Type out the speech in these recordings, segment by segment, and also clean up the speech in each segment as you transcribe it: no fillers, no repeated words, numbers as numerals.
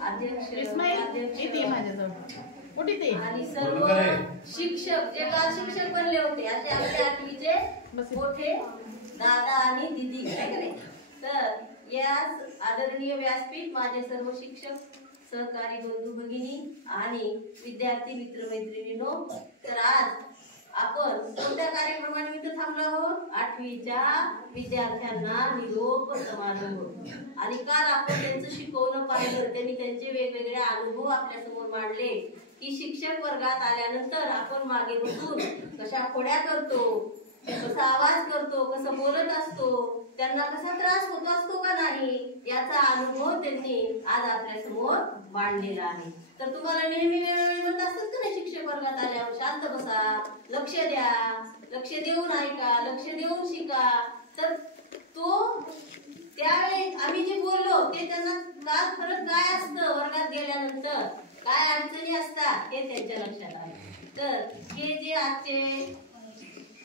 अध्यक्ष आणि सर्व शिक्षक जे काल शिक्षक बनले होते असे आपले आठवीचे मोठे दादा आणि दीदी आहे का नाही. तर या आदरणीय व्यासपीठ माझे सर्व शिक्षक सहकारी बंधू भगिनी आणि विद्यार्थी मित्र मैत्रिणींनो, तर आज आपण कोणत्या कार्यक्रमानिमित्त थांबलो आहोत? आठवीच्या विद्यार्थ्यांना निरोप समारंभ. आणि काल आपण त्यांचं शिकवणं पाहिलं, त्यांनी त्यांचे वेगवेगळे अनुभव आपल्या समोर मांडले की शिक्षक वर्गात आल्यानंतर आपण मागे बसून कशा खोड्या करतो, कसा आवाज करतो, कसं बोलत असतो, त्यांना कसा त्रास होत असतो का नाही, याचा अनुभव त्यांनी आज आपल्या समोर मांडलेला आहे. तर तुम्हाला नेहमी वेळोवेळी म्हणत असतात का नाही, शिक्षक वर्गात आल्यावर शांत बसा, लक्ष द्या, लक्ष देऊन ऐका, लक्ष देऊन शिका. तर तो त्यावेळी आम्ही जे बोललो ते त्यांना काल फरक काय असतं, वर्गात गेल्यानंतर काय अडचणी असतात हे त्यांच्या लक्षात आलं. तर हे जे आजचे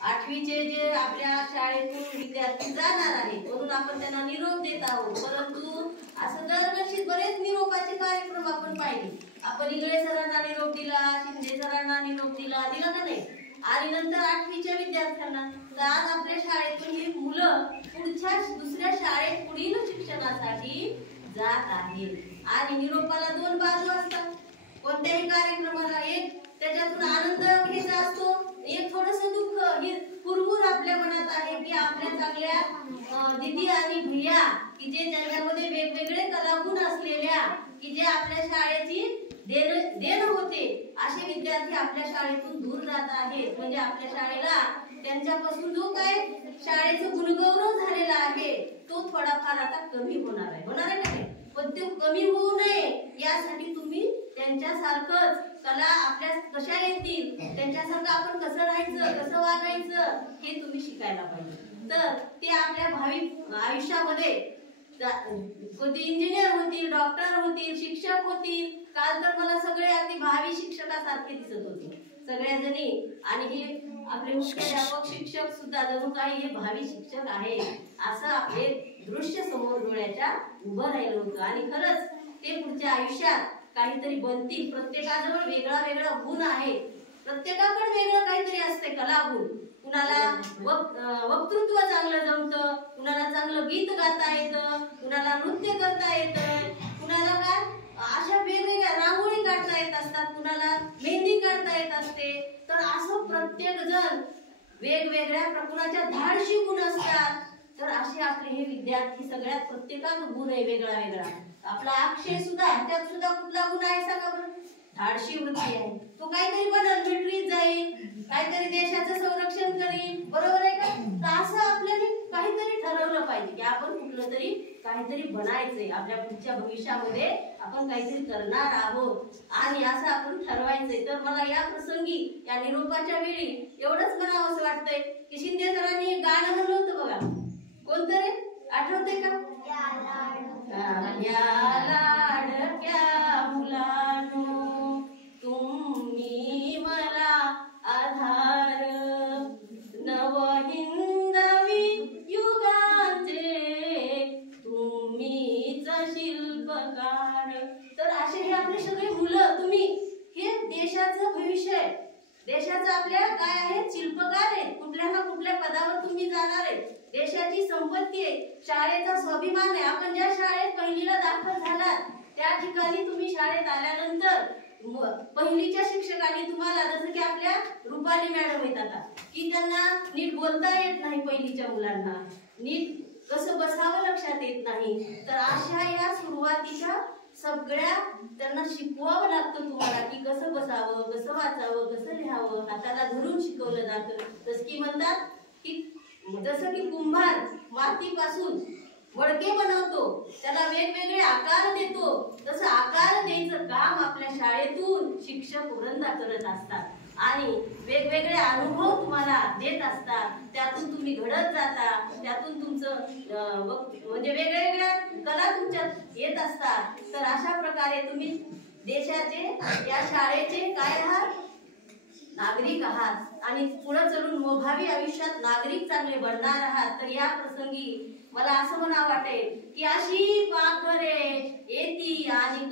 आठवीचे जे आपल्या शाळेतून विद्यार्थी जाणार आहेत म्हणून आपण त्यांना निरोप देत आहोत. परंतु असं दरवर्षी बरेच निरोपाचे कार्यक्रम आपण पाहिले. आपण इंगळे सरांना निरोप दिला, शिंदे सरांना निरोप दिला का नाही. आणि नंतर आठवीच्या विद्यार्थ्यांना. तर आज आपल्या शाळेतून ही मुलं पुढच्या दुसऱ्या शाळेत पुढील शिक्षणासाठी जात आहेत. आणि निरोपाला दोन बाजू असतात. कोणत्याही कार्यक्रमाला एक त्याच्यातून आनंद घ्यायचा असतो, एक थोडस दुःख. ही कुरबुर आपल्या मनात आहे की आपल्या चांगल्या दीदी आणि भैया की जे त्यांच्यामध्ये वेगवेगळे कलागुण असलेल्या की जे आपल्या शाळेची देण होते असे विद्यार्थी आपल्या शाळेतून दूर जात आहेत. म्हणजे आपल्या शाळेला त्यांच्यापासून जो काय शाळेचं गुणगौरव झालेला आहे तो थोडाफार आता कमी होणार आहे का नाही. पण ते कमी होऊ नये यासाठी तुम्ही त्यांच्यासारखंच कला आपल्या कशा येतील, त्यांच्यासारखं आपण कसं राहायचं, कसं वागायचं हे तुम्ही शिकायला पाहिजे. तर ते आपल्या भावी आयुष्यामध्ये कोणते इंजिनियर होतील, डॉक्टर होतील, शिक्षक होतील. काल तर मला सगळे अगदी भावी शिक्षकासारखे दिसत होते सगळ्या जणी. आणि हे आपले मुख्याध्यापक शिक्षक सुद्धा जणू काही हे भावी शिक्षक आहे असं आपले दृश्य समोर डोळ्याच्या उभं राहिलं होतं. आणि खरंच ते पुढच्या आयुष्यात काहीतरी बनतील. प्रत्येकाजवळ वेगळा वेगळा गुण आहे, प्रत्येकाकडे वेगळं काहीतरी असते कलागुण. कुणाला वक्तृत्व चांगलं जमतं, कुणाला चांगलं गीत गाता येतं, कुणाला नृत्य करता येतं, कुणाला काय अशा वेगवेगळ्या रांगोळी काढता येत असतात, कुणाला मेहंदी काढता येत असते. तर असं प्रत्येक जण वेगवेगळ्या प्रकारच्या धाडशी गुण असतात. तर असे आपले हे विद्यार्थी सगळ्यात प्रत्येकाचा गुण आहे वेगळा वेगळा. आपला अक्षय सुद्धा त्यात सुद्धा कुठला गुण आहे सांगा बरं? धाडशी वृत्ती आहे. तो काहीतरी बनल, मिलिटरीत जाईल, काहीतरी देशाचं संरक्षण करेल, बरोबर आहे का? तर असं आपल्याला काहीतरी ठरवलं पाहिजे की आपण कुठलं तरी काहीतरी बनायचंय, आपल्या पुढच्या भविष्यामध्ये आपण काहीतरी करणार आहोत आणि असं आपण ठरवायचंय. तर मला या प्रसंगी या निरोपाच्या वेळी एवढंच म्हणावं असं वाटतंय की शिंदे सरांनी गाणं म्हणलं होतं बघा, कोणतं रे, आठवतंय का? या लाडक्या मुलांनो तुम्ही मला आधार, नवहिंदवी युगाचे तुम्हीच शिल्पकार. तर असे हे आपले सगळे मुलं, तुम्ही हे देशाचं भविष्य आहे, देशाचं आपल्या काय आहे, शिल्पकार आहे. कुठल्या ना कुठल्या पदावर तुम्ही जाणार आहे, देशाची संपत्ती आहे, शाळेचा स्वाभिमान आहे. आपण ज्या शाळेत पहिलीला दाखल झालात त्या ठिकाणी तुम्ही शाळेत आल्यानंतर पहिलीच्या शिक्षकांनी तुम्हाला, जसं की आपल्या रुपाली मॅडम आहेत आता, की त्यांना नीट बोलता येत नाही, पहिलीच्या मुलांना नीट कसं बसावं लक्षात येत नाही. तर अशा या सुरुवातीच्या सगळ्या त्यांना शिकवावं लागतं तुम्हाला की कसं बसावं, कसं वाचावं, कसं लिहावं, हाताला धरून शिकवलं जातं. जसं की म्हणतात की जसं की कुंभार मातीपासून मडके बनवतो, त्याला वेगवेगळे आकार देतो, तसं आकार द्यायचं काम आपल्या शाळेतून शिक्षक वृंद करत असतात आणि वेगवेगळे अनुभव तुम्हाला देत असतात. त्यातून तुम्ही घडत जाता, त्यातून तुमचं म्हणजे वेगवेगळ्या कला तुमच्यात येत असतात. तर अशा प्रकारे तुम्ही देशाचे, या शाळेचे काय आहात, नागरिक आहात आणि पुढे चलून भावी आयुष्यात नागरिक चांगले बनणार आहात. तर या प्रसंगी मला असं म्हणा वाटेल की अशी पाखरे येती आणि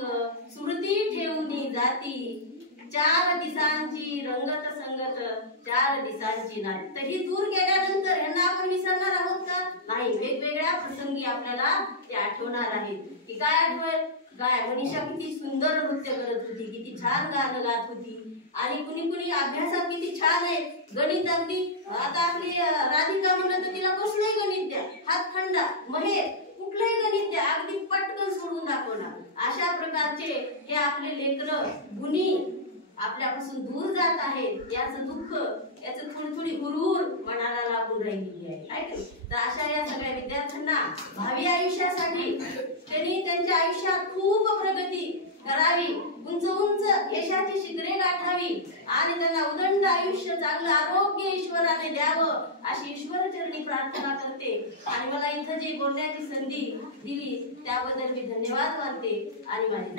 स्मृती ठेवून जाती, 4 दिसांची रंगत संगत 4 दिसांची नाही. तर ही दूर गेल्यानंतर यांना आपण विसरणार आहोत का? नाही. वेगवेगळ्या प्रसंगी आपल्याला ते आठवणार आहेत. की काय आठवेल? काय मनीषा किती सुंदर नृत्य करत होती, किती छान गाणं गात होती, आणि कुणी कुणी अभ्यासात किती छान आहे, गणित अगदी. आता आपली राधिका म्हणलं तर तिला कसलंही गणित द्या, हातखंडा महेर कुठलंही गणित द्या, अगदी पटकन सोडून दाखवणार. अशा प्रकारचे हे आपले लेकरं गुणी आपल्यापासून दूर जात आहेत. याचं दुःख, याचं थोडी हुरहुर मनाला लागून राहिलेली आहे. तर अशा या सगळ्या विद्यार्थ्यांना भावी आयुष्यासाठी त्यांनी त्यांच्या आयुष्यात खूप प्रगती करावी, उंच उंच यशाची शिखरे गाठावी, आणि त्यांना उदंड आयुष्य, चांगलं आरोग्य ईश्वराने द्यावं अशी ईश्वर चरणी प्रार्थना करते. आणि मला इथं जी बोलण्याची संधी दिली त्याबद्दल मी धन्यवाद मानते आणि माझी